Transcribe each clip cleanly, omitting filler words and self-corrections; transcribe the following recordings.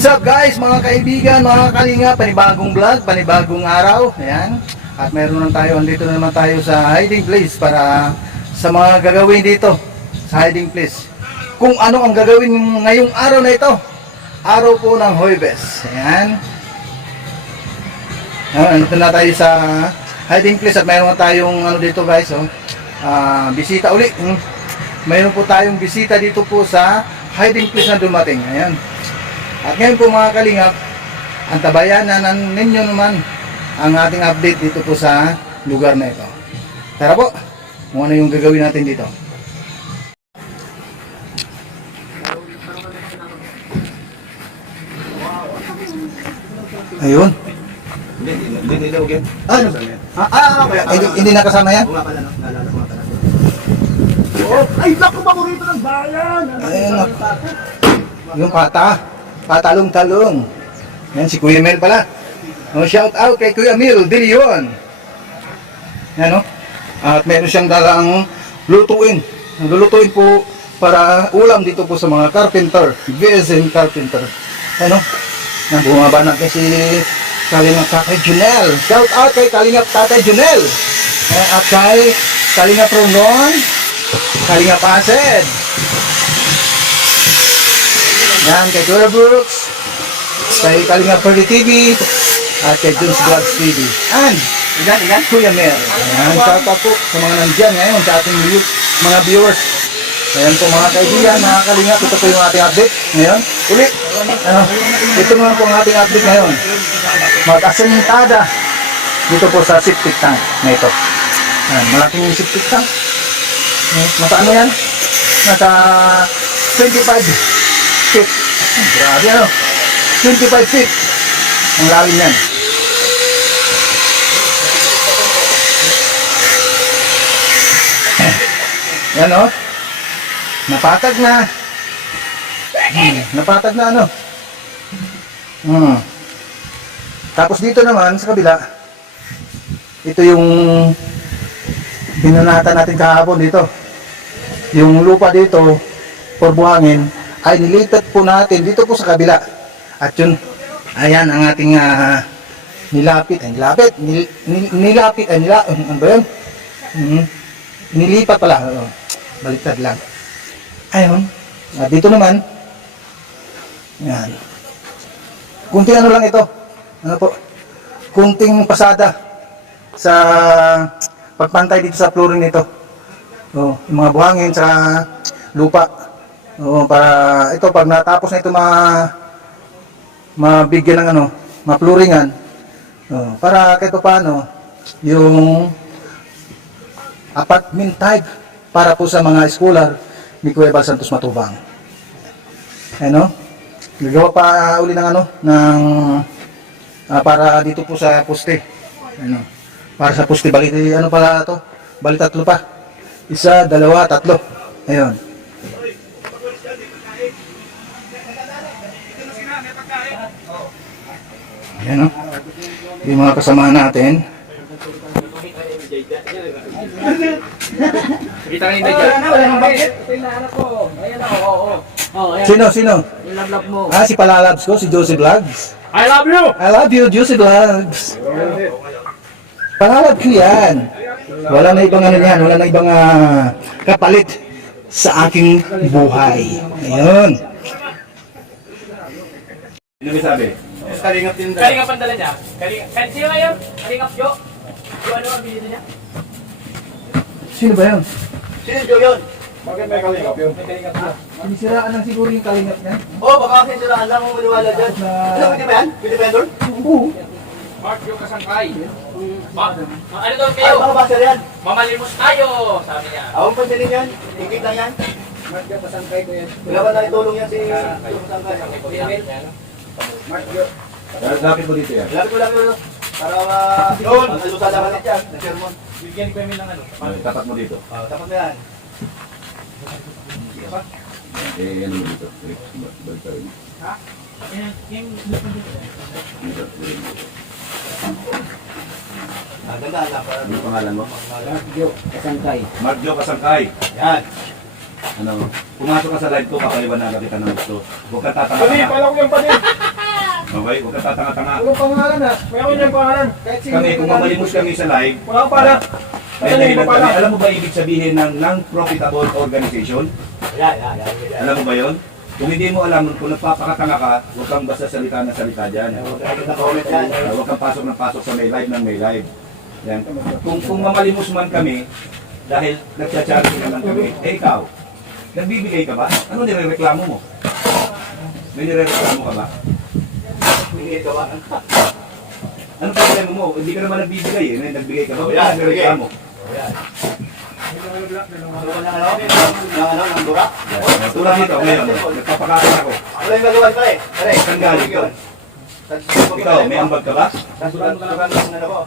What's up guys, mga kaibigan, mga kalinga, panibagong vlog, panibagong araw. Ayan. At meron na tayo, andito na naman tayo sa hiding place para sa mga gagawin dito sa hiding place. Kung ano ang gagawin ngayong araw na ito, araw po ng Huwebes. Ayan. Andito na tayo sa hiding place at meron na tayong ano dito guys, bisita uli. Mayroon po tayong bisita dito po sa hiding place na dumating. Ayan. At ngayon po mga kalingap, antabayanan ninyo naman ang ating update dito po sa lugar na ito. Tara po, kung ano yung gagawin natin dito. Ayun. Hindi daw again. Ano? Hindi nakasama yan? Ay, naku, paborito ng bayan! Ayun. Yung patalong-talong. Yan, si Kuya Mel pala. Shout out kay Kuya Mel De Leon. Yan, no? At meron siyang dalang lutuin. Lulutuin po para ulam dito po sa mga carpenter. VSN carpenter. Yan, no? Bumaba natin si Kalingap Tatay Junel. Shout out kay Kalingap Tatay Junel. At kay Kalingap Ronon. Kalingap Acid. Yan, kay Dora Brooks, kay Kalingap Pearly TV, at kay Jones Vlogs TV. And, Kuya Mel. Yan, shout out po sa mga nandyan ngayon, sa ating mga viewers. Ayan po mga kaibigan, mga Kalingap, ito po yung ating update ngayon. Ulit, ito nga po ang ating update ngayon. Mag-asentada dito po sa septic tank na ito. Yan, malaking septic tank. Nasa ano yan? Nasa 25 feet. Grabe ano? 25 feet. Ang lalim yan. Yan o. Napatag na. Napatag na ano. Tapos dito naman sa kabila, ito yung binanatan natin kahapon dito. Yung lupa dito, for buhangin, ay nilipat po natin dito po sa kabila. At yun, ayan ang ating nilipat pala. Baliktad lang. Ayun, dito naman, yan. Kunting ano lang ito, ano po, kunting pasada sa pagpantay dito sa flooring nito. Yung mga buhangin sa lupa. Para ito pag natapos na ito mabigyan ng ano, mapluringan. Para kahit paano yung apartment type para po sa mga scholar ni Kuya Bal Santos Matubang. Ano? Gagawa pa uli ng ano ng para dito po sa poste. Ano? Para sa poste bali ano pala to? Bali tatlo pa. Isa, dalawa, tatlo. Ayun. Ayan o. Yung mga kasama natin. Sino? Yung love mo. Si Palalabs ko, si Josie Vlogs. I love you! I love you, Josie Vlogs. Palalab ko yan. Wala na ibang ano yan, wala na ibang kapalit sa aking buhay. Ayun. Ano may sabi? Kalingap din dala. Kalingap ang dala niya. Sino ngayon? Kalingap Jo? Jo ano ang bilhin niya? Sino ba yun? Sino Jo yun? Bakit may kalingap yun? May kalingap na. Sinisiraan lang siguro yung kalingap niya. Baka sinisiraan lang mo maniwala dyan. Ano, pwede ba yan? Pwede ba yan doon? Oo. Mark Jo Kasangkay. Ano doon Ay, kayo? mga baser yan. Mamalimos tayo, sabi niya. Awang pansinin yan. Tingkit lang yan. Mark Jo Kasangkay ko yan. Wala ba na itulong yan si Sangkay? Lapit mo dito yan. Lapit mo lang yun. Para yun. Alusa lang natin yan. Na-sermon. Bigyan ko yung ng ano. Tapat mo dito. Tapos na yan. Ano mo dito? Balik tayo. Ha? Ganda lang. Ano pangalan mo? Jo Kasangkay. Mark Jo Kasangkay. Yan. Pumasok ka sa live ko, kakaliban na kita ng gusto. Huwag kang tatanga. Pala ko yung panin. okay? Huwag ka tatanga-tanga. Walang pangalan ha. May ako niyang pangalan. Kahit sino Kami, yung kung pangalan. mamalimos kami sa live, Wala akong pala. may dahilan kami. Alam mo ba ibig sabihin ng non-profitable organization? Alam mo ba yon? Kung hindi mo alam, kung nagpapakatanga ka, huwag kang basta salita na salita dyan. Naka-comment yan. Huwag kang pasok ng pasok sa may live ng may live. Yan. Kung mamalimos man kami, dahil nagcha-charity naman kami, eh ikaw, nagbibigay ka ba? Ano nirereklamo mo? May nirereklamo ka ba? Bigay ka ba? Ano problema mo? Hindi ka naman nagbibigay eh. Nagbigay ka ba? Oh, yan, Nirereklamo. Ng dura? Tulad dito, ngayon, nagpapakain ako. Wala yung gagawin pare. Pare. Saan galing ka? Ikaw, may ambag ka ba? Tasukan ng ano ko.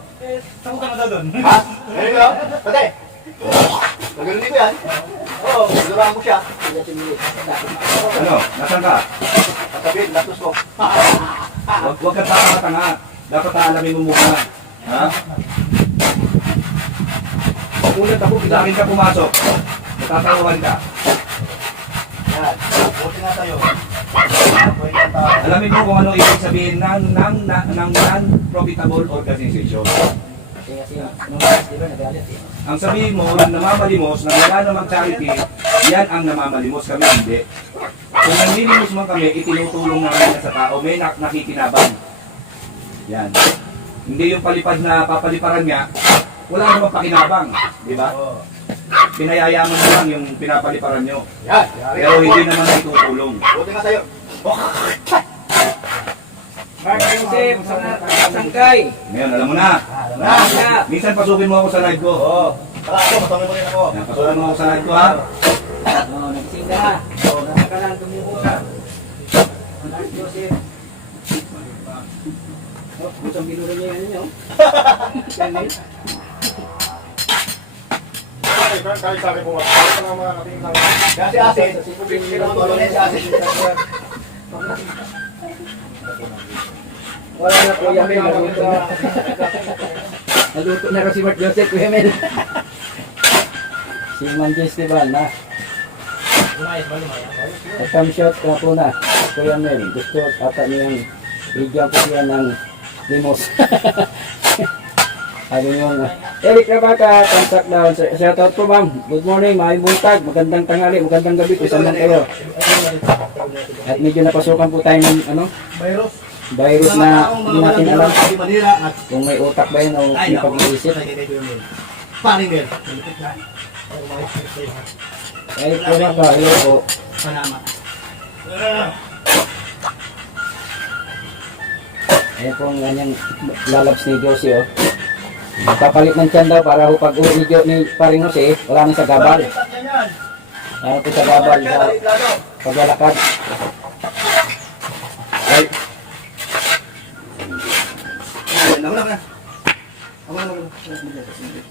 Saan ka na doon? Ha? Ngayon ko? Pate. Nagalunin ko yan. Oo, nagduraan ko siya. Ano? Nasaan ka? Katabi, latos ko. Huwag kang tatanga. Dapat aalamin mo muna. Ha? Ulit ako, bilangin ka pumasok. Matatawahan ka. Yan. Buti nga tayo. Alamin mo kung ano ibig sabihin ng non-profitable organization. Ang sabihin mo, ng namamalimos, na wala namang charity, yan ang namamalimos, kami hindi. Kung nanlilimos man kami, itinutulong namin na sa tao, may nakikinabang. Yan. Hindi yung palipad na papaliparan nga, wala namang pakinabang. Di ba? Pinayayaman mo lang yung pinapaliparan nyo. Yan. Pero hindi naman itutulong. Buti nga tayo. Mark Joseph, Sangkay. Ngayon, alam mo na. Minsan pasukin mo ako sa live ko. Oo. Tara ako, pasawin mo rin ako. Yan, pasukin mo ako sa live ko ha. Nagsing ka na. Nasa ka lang tumuha. Mark Joseph. Gustong binuro niya yan yun. Kasi asin. Pinagpapalo niya si asin. Wala na Kuya Mel. Naluto na. Naluto na rin si Mark Joseph, Kuya Mel. Si Man Festival na. Atam shot na po na. Kuya Mel, gusto ata niyang bigyan ko siya ng limos. Sabi niyo, Eric Rabaka, contact down. Shout out po ma'am. Good morning, maayong buntag. Magandang tanghali, magandang gabi. Kung saan man kayo. At medyo napasukan po tayo ng virus na hindi natin alam kung may utak ba yun o may pag-iisip. Paring Mel. Eric Rabaka, hello po. Ayan po ang kanyang lalabs ni Josie oh. Magpapalit ng tiyan daw para ho pag uwi ni Paring Jose, wala nang sa gabal. Ano po sa gabal sa paglalakad. Ay,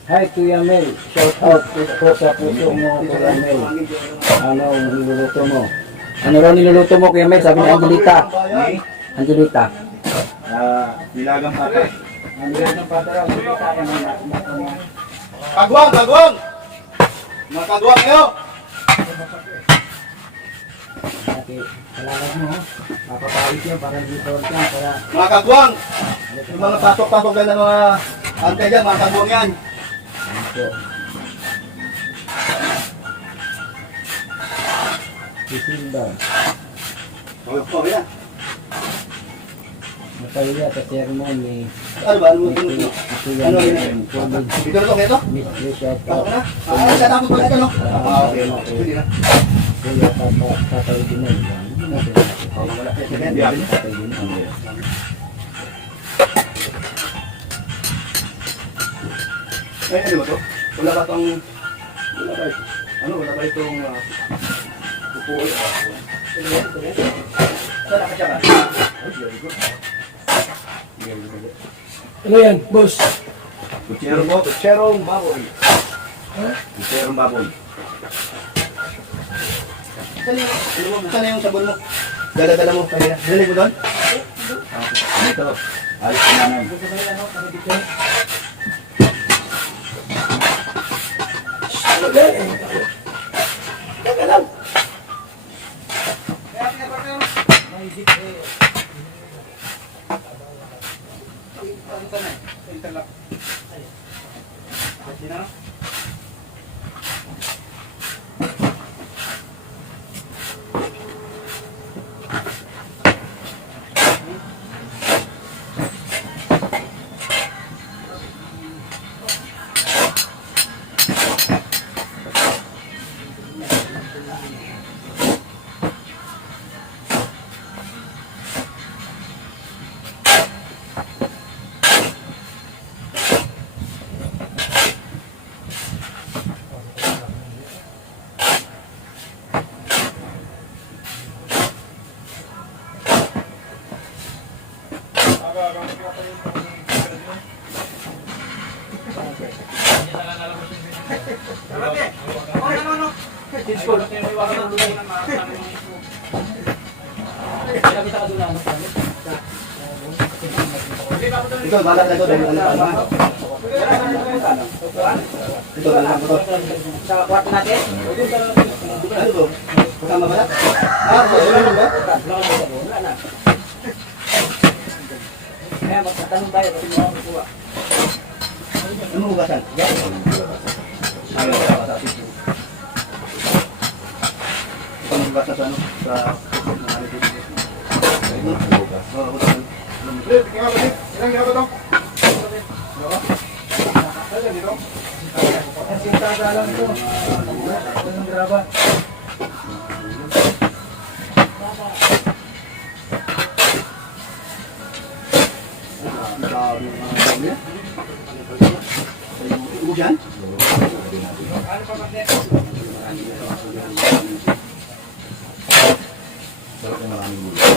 hi Kuya Mel, shout out po sa puso mo Kuya Mel. Ano ang niluluto mo? Ano raw niluluto mo Kuya Mel? Sabi ni Angelita. Angelita. Nilagang pata. Angelita pata raw. Kagwang, kagwang! Mga kagwang kayo! Kasi kalalag mo, papapawit yan para dito yan para Mga kagwang! Yung mga pasok-pasok dyan ng mga antay dyan, mga kagwang yan. ano po. Sisilda. Oh, yan. Mataya sa ceremony. Ano ba? Ano yun? Ano yun? COVID. Dito na to, kaya to? Miss shout Pasok out. na? Sa tapos pa ito, no? Okay. Hindi na. Kuya tatay din na. Hindi na Yan. tatay din na. Ay, ano ba to? Wala ba itong... Wala ba ito? Ano? Wala ba itong... Upo? Saan nakasya ka? Ano yan, boss? Kutsero po. Cherong baboy. Kutserong baboy. Saan yung sabon mo? Dala-dala mo kanina. Dali mo doon? Dito. Ayos ka namin. interlock. Pwede na? Ito, balat na ito dahil ano pa naman. Ito, balat na ito. Sa kwarto natin. Ano to? Kasama balat? Yun ba? Wala na. Kaya magtatanong tayo kasi mga kukuha. Ano hugasan? Ayaw, sa tissue. Ito ang hugasan sa ano? Sa mga dito. Oo, hugasan. Ilang ginagawa to? Sintada lang ito. Ito ng graba. Hujan? Sarap yung maraming gulay.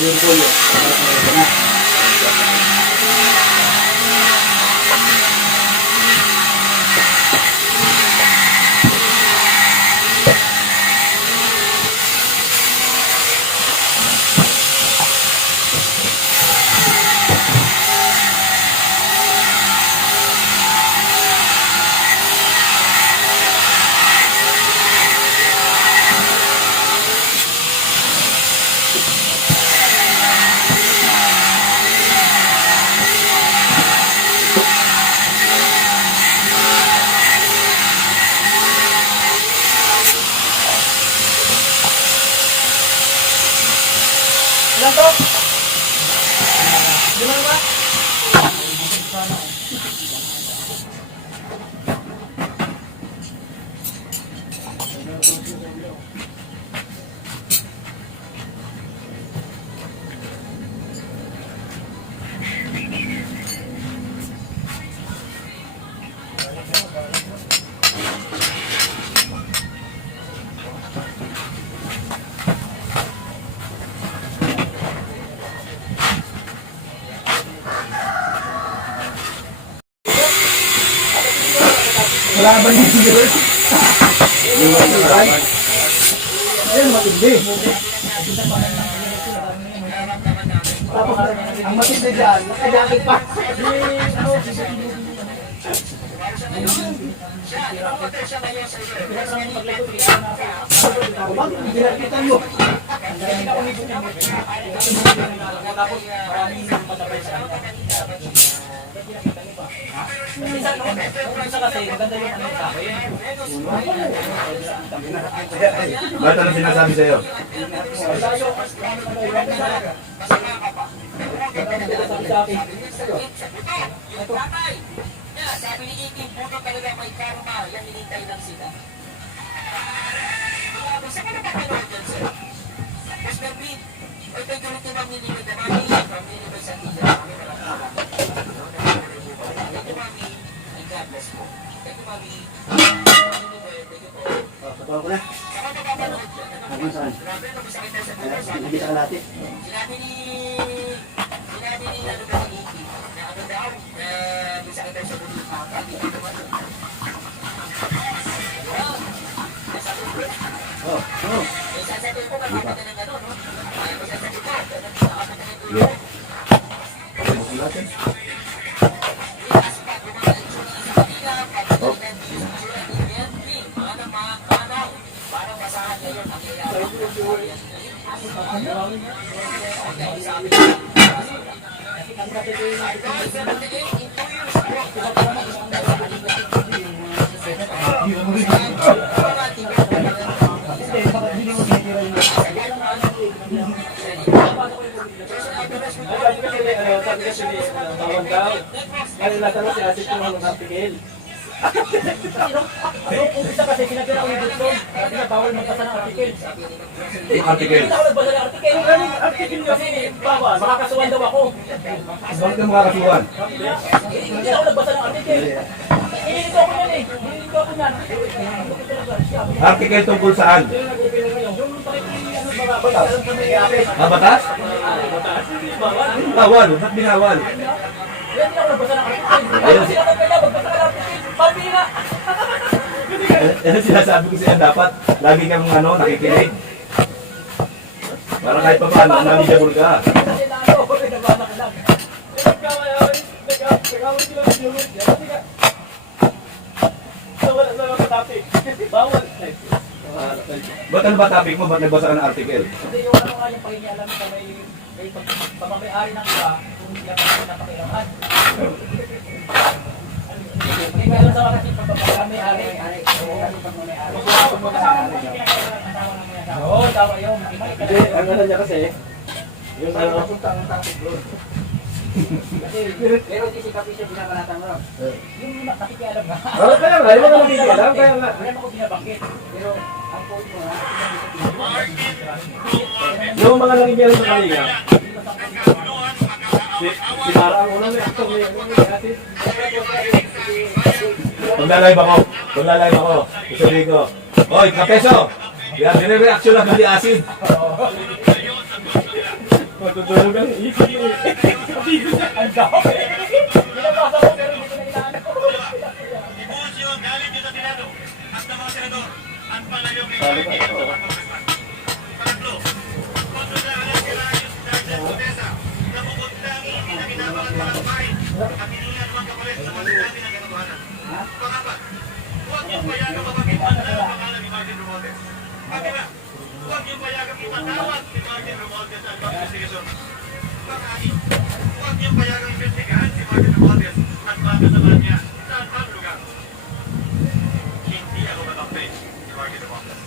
Yung polio. Ilan to? Lima ba? Wala ba yung siguro? Ayun, matindi. Ang matindi dyan, nakadakit pa. Ginakitan mo. Bakit ano sinasabi sa'yo? Sabi ni Iking, puno talaga may karma. Yan, hinintay lang sila. Saan ka na ba pinod dyan, sir? Mas Mervin, ay kayo ganito bang nilibig na mami? From Nilibig sa Tila. Kami maraming thank you, mami. And God bless po. Thank you, mami. Thank you po. Patuwa ko na. Saan ka papanood dyan? Hanggang saan? Grabe, nabasakit tayo sa puso. Hindi sa kalati. Sinabi ni ano ba ni Iking, na ano daw, bisakit tayo sa puso. Hindi ko naman. Sasabihin ko, magkakita ng ano, no? Sasabihin ko, nakakita ng dulo. Parang basahan ngayon ang Sabi kasi ni tawag daw. Kaya natanong si Asit kung anong article. Yung umpisa kasi sinagyan ako ni Dutton. Sabi na bawal magbasa ng article. Article. Hindi ako nagbasa ng article. Yung article kasi bawal. Makakasuhan daw ako. Bakit ka makakasuhan? Hindi ako nagbasa ng article. Hinilito ako yan eh. Hinilito ako yan. Article tungkol saan? Yung batas. Batas? Bawal. Ba't binawal? Hindi ako nagbasa ng article. Ayun sila kaya magbasa ng article. Pabira! Ano sinasabi ko siya dapat? Lagi kang nakikinig. Para kahit pa paano, knowledgeable ka. Kasi lalo, nabasa ka lang. Nagkawin sila ng yunod. Wala na mga topic. Bawal. Ba't ano ba topic mo? Ba't nagbasa ka ng article? Hindi yung ano nga yung pakinyalam sa may pamamayari ng iba kung hindi ka napakilaman. Hindi ka alam sa mga kasi pagpapamayari. Oo, tama yun. Hindi, ang ano niya kasi, yung ano, kasi, pero hindi si Kapisyo binabanatan mo. Yung nakikialam ka. Oo, kaya nga, yung mga nakikialam, kaya nga. Wala mo ko binabanggit. Pero, ang point mo ha, yung mga nakikialam sa kanila, si Mara ang unang may actor niya. Kung lalive ako, sasabihin ko, Oy, Kapeso! Yan, nire-reaction lang kami asin. Matutulog ang isip eh. Ang dami. Pinapasa ko pero hindi ko na inaano. Ibusyo ang galit nyo sa Senado at ng mga senador at palayong may Pangatlo, kontrolaran sila yung Sergeant Odessa na bukod lang hindi na ginabang ang bahay at inilan mga kapalit sa mga sinabi ng katotohanan. Pangapat, huwag niyong payagang mapagitan na ang pangalan ni Martin Romualdez. Pangalawa, huwag niyong payagang ipatawag si Martin Romualdez sa investigation. Pang-anim, huwag niyong payagang investigahan si Martin Romualdez at pagkasamahan niya sa anumang lugar. Hindi ako matampi si Martin Romualdez.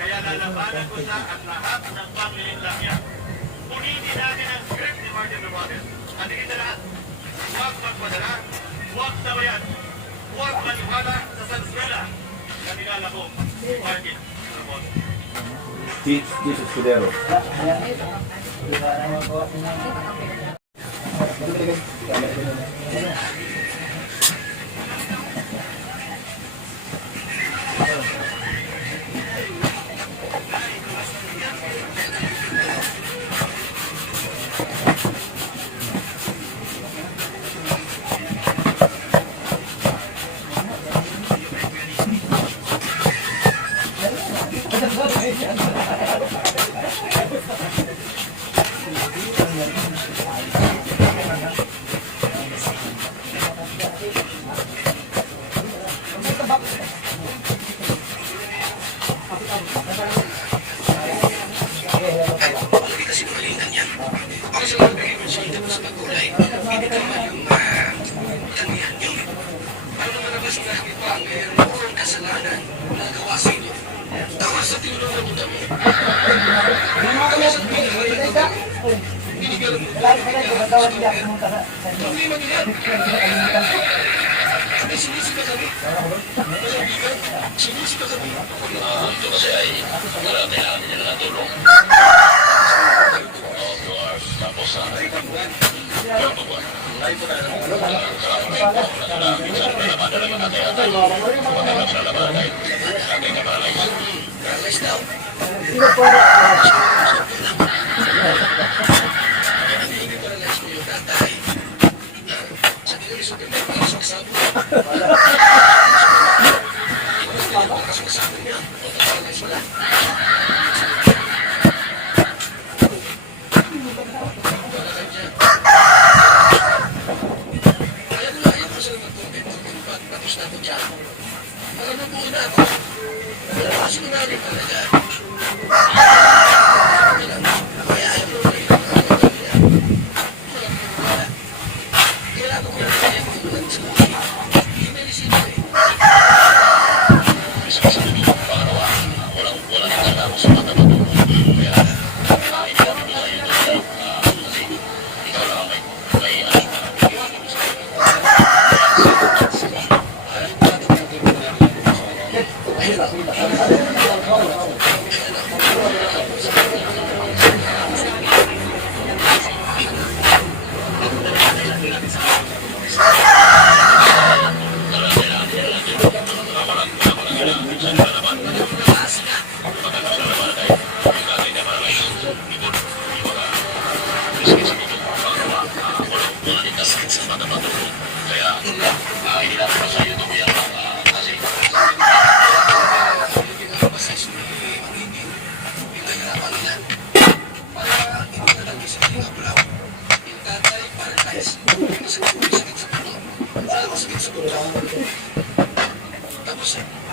Kaya lalabanan ko siya at lahat ng pamilya niya. Punitin natin ang script ni Martin Romualdez. At higit sa lahat, huwag magpadala, huwag sabayan, huwag maniwala sa sanswela na nilalabong si Martin Romualdez. Jesus Escudero.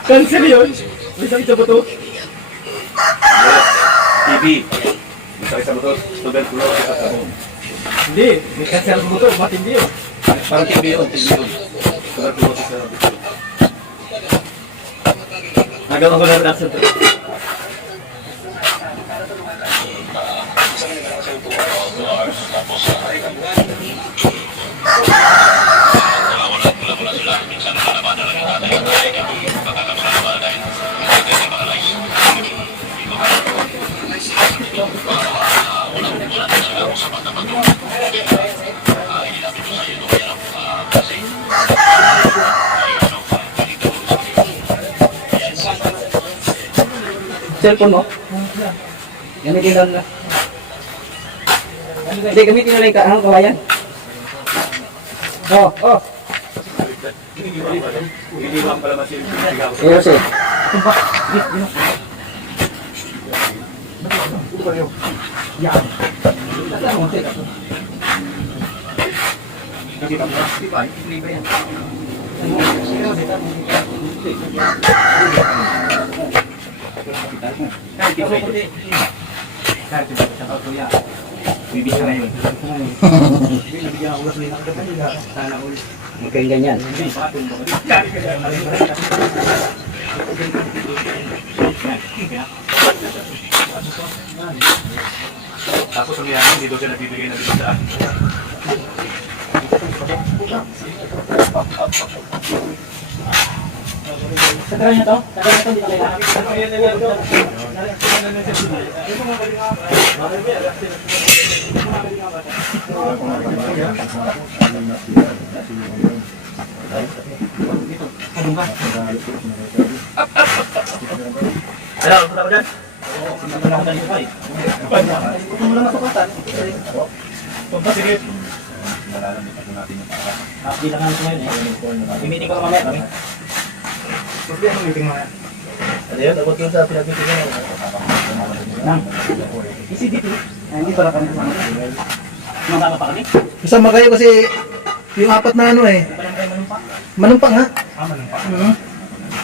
Cancel yun? May sakit sa buto? TB. Masakit sa buto, tuberculosis at kahon. Hindi, may cancel sa buto, matindi yun. Parang TB yun, tuberculosis sa buto. Nagawa ko na reaction to. Cellphone mo? Gamitin lang na. Hindi, gamitin na lang yung kawayan. Oh. Hindi lang pala masilip. Iyo siya. Nakita mo? Di ba? Libre yan. Bibig na yun. Huwag kayong ganyan. Tapos ang yan, hindi daw siya nabibigay ng bisaan. Tagal niya to? Hindi ka kailangan. Hello, punta ko dyan. Punta, sige. Hindi lang natin ngayon eh. Meeting ko lang mamaya kami. Ano yun? Abot yun sa pinag-meeting yun. Nang. ECDT. Hindi pala kami kasama. Masama pa kami? Kasama kayo kasi yung apat na ano eh. Manumpa nga. Manumpa.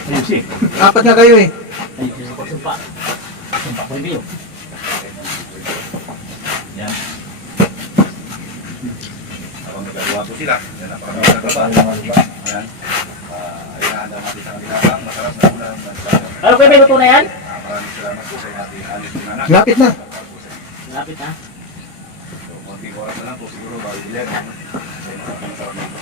Ayun siya. Apat nga kayo eh. Ay, sumpa. Sumpa ko rin yun. Yan. Habang nagagawa po sila, yan ang parang nagagawa. Ayan. Ayun, natin sa kanila. Masarap na ulan. Ano kayo, may luto na yan? Maraming salamat po sa ating alis din anak. Lapit na. Lapit ha. konting oras na lang po siguro bago 11. Kaya nakakasarap na ito.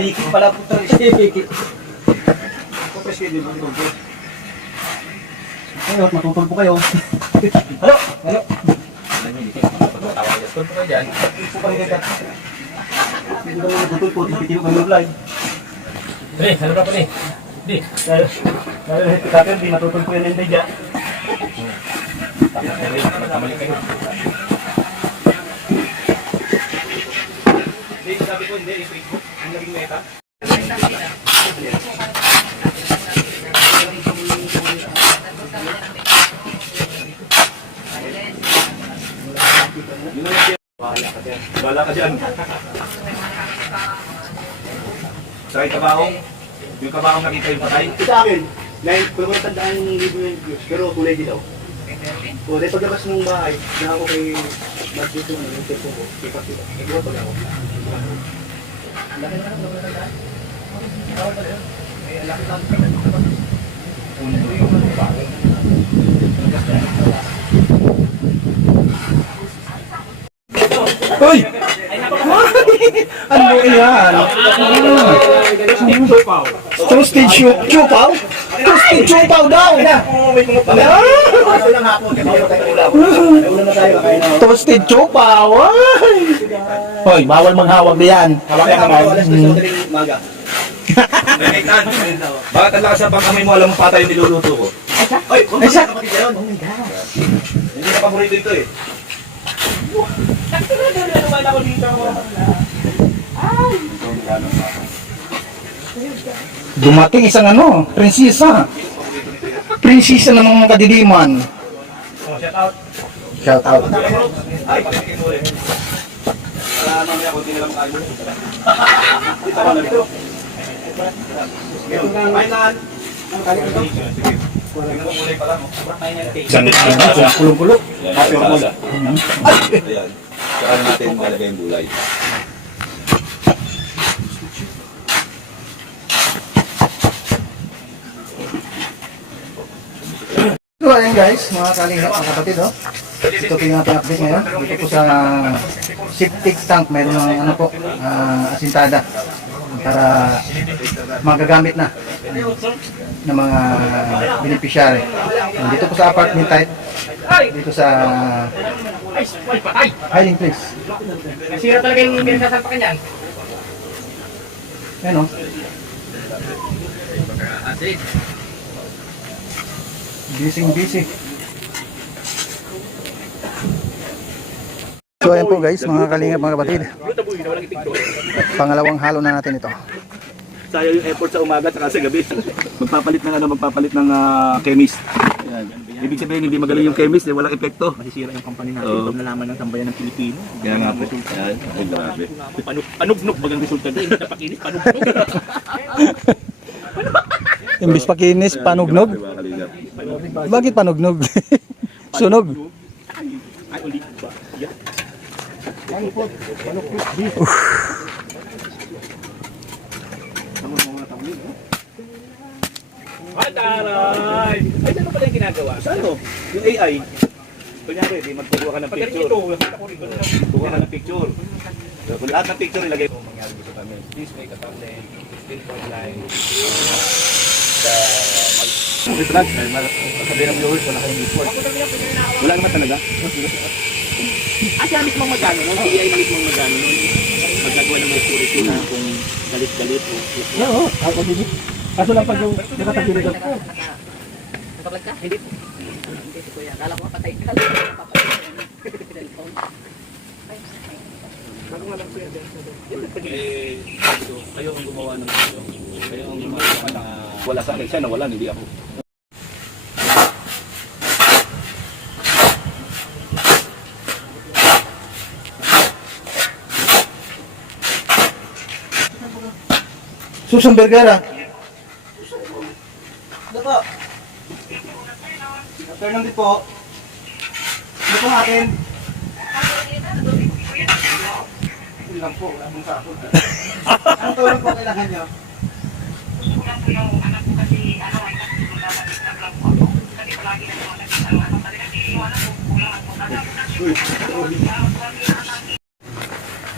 Bikit pala po ito. Bikit. Kayo, matutol po kayo. Halo! Halo! Hindi ko naman matutol po. Tipitin ko kami live. Pre, ano ka pre? Di. Dahil di matutol po yan ng media. Sabi ko hindi, Facebook ang naging meta. Wala ka dyan. Sa kabaong, yung kabaong nakita yung patay. Sa akin, kung matandaan yung libo yung views, pero kulay din daw. O, dahil paglabas ng bahay, na ako kay Magdito na yung tempo ko, kita. Ikaw pag ako. Uy! Ano yan? Toasted chupaw? Toasted chupaw daw! Toasted chupaw! Hoy, bawal manghawag diyan. Hawakan naman. Alas 2 ng maga. Bakit ang lakas ng pangkamay mo, alam mo patay yung niluluto ko? Oy, kung Ay, sa- kapatid yan. Hindi na paborito ito eh. Dumating isang ano, prinsesa. Prinsesa ng mga kadiliman. Shout out. Shout out. Ay, pagkakin mo rin. Para mamaya kung hindi nila makain mo. Dito ka na dito. Mainan. Tingnan mo kulay pala mo. Kulong-kulo. Ayan. Saan natin malagay yung gulay. So ayan guys, mga kalingap, mga kapatid, oh. Ito po yung ating update ngayon. Dito po sa septic tank, meron ng ano po, asintada para magagamit na ng mga beneficiary. Dito po sa apartment type, dito sa hiding place. Nasira talaga yung pinagsasalpakan yan. Ayan, oh. Busy. So ayan po guys, mga kalingap, mga kapatid. Pangalawang halo na natin ito. Sayang yung effort sa umaga at sa gabi. Magpapalit ng chemist. Yan. Ibig sabihin hindi magaling yung chemist, eh, walang epekto. Masisira yung company natin Oo. pag nalaman ng tambayan ng Pilipino. Kaya nga po. Yan. Ay, grabe. Panugnog bagang resulta doon. Napakinis, panugnog. Imbis pakinis, panugnog. Mga kalingap. Bakit panugnog? Sunog. Ay, ulit ba? Yan. Ay, taray! Ay, saan pala yung ginagawa? Sa ano? Yung AI. Kunyari, di magkukuha ka ng Pagdating picture. ito, nakita ko rin ba? Kukuha ka ng picture. So, kung lahat ng picture ilagay mo, mangyari dito kami. Please make a thumbnail. Still for line. May vlog, sabi ng viewers, wala kayong report. Wala naman talaga. Siya mismo magano, no? Si AI na mismo magano. Magagawa ng mga security na kung galit-galit o Oo, ako din. Kaso lang pag yung nakatagilid ako. Nakablog ka? Hindi. Hindi si Kuya. Kala ko patay. Kala ko papatay. Cellphone. Kayo ang gumawa ng video. Kayo ang gumawa ng wala sa akin siya, nawala, hindi ako. Susan Vergara. Ano po? Afternoon din po. Ano po akin? Yun lang po, wala mong sakot. Anong tulong po kailangan nyo?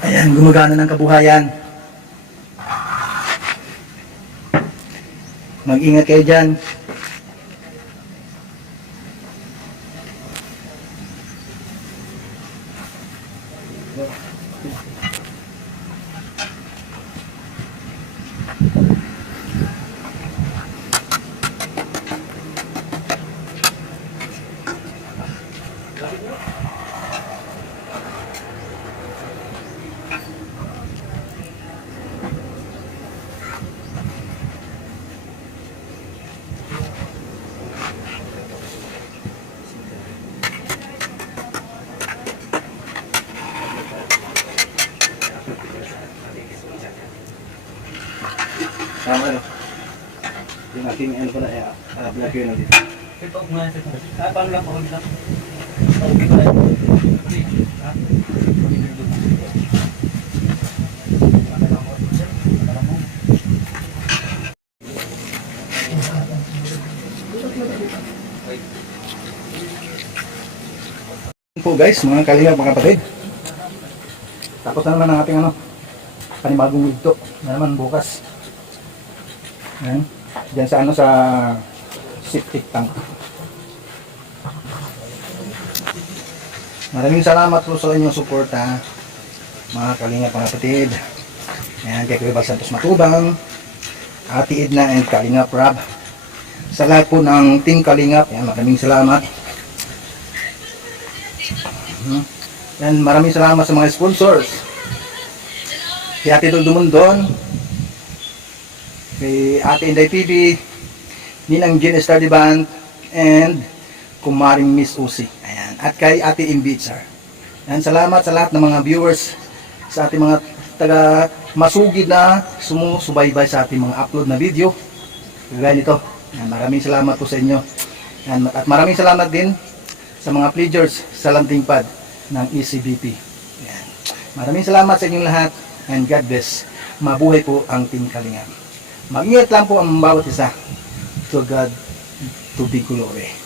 Ayan, gumagana ng kabuhayan. Mag-ingat kayo dyan. Tama ano? Yung aking ano pala, black yun dito. Paano lang po dito? Po guys, mga kalingap, mga kapatid. Tapos na naman ang ating panibagong wigto na naman bukas. Yan. Diyan sa sa septic tank. Maraming salamat po sa inyong suporta, mga kalingap, mga kapatid. Yan, kay Kuya Bal Santos Matubang, Ate Edna and Kalingap Rob. Sa lahat po ng Team Kalingap, yan, maraming salamat. Yan, maraming salamat sa mga sponsors. Si Ate Dol Dumundon, kay Ate Inday PB, Ninang Jen Study Band, and Kumaring Miss Usi. Ayan. At kay Ate Imbitsar. Yan, salamat sa lahat ng mga viewers, sa ating mga taga masugid na sumusubaybay sa ating mga upload na video. Kagaya nito. Yan, maraming salamat po sa inyo. Yan, at maraming salamat din sa mga pledgers sa landing pad ng ECBP. Yan. Maraming salamat sa inyong lahat and God bless. Mabuhay po ang Team Kalingap. Mag-ingat lang po ang bawat isa. To God to be glory.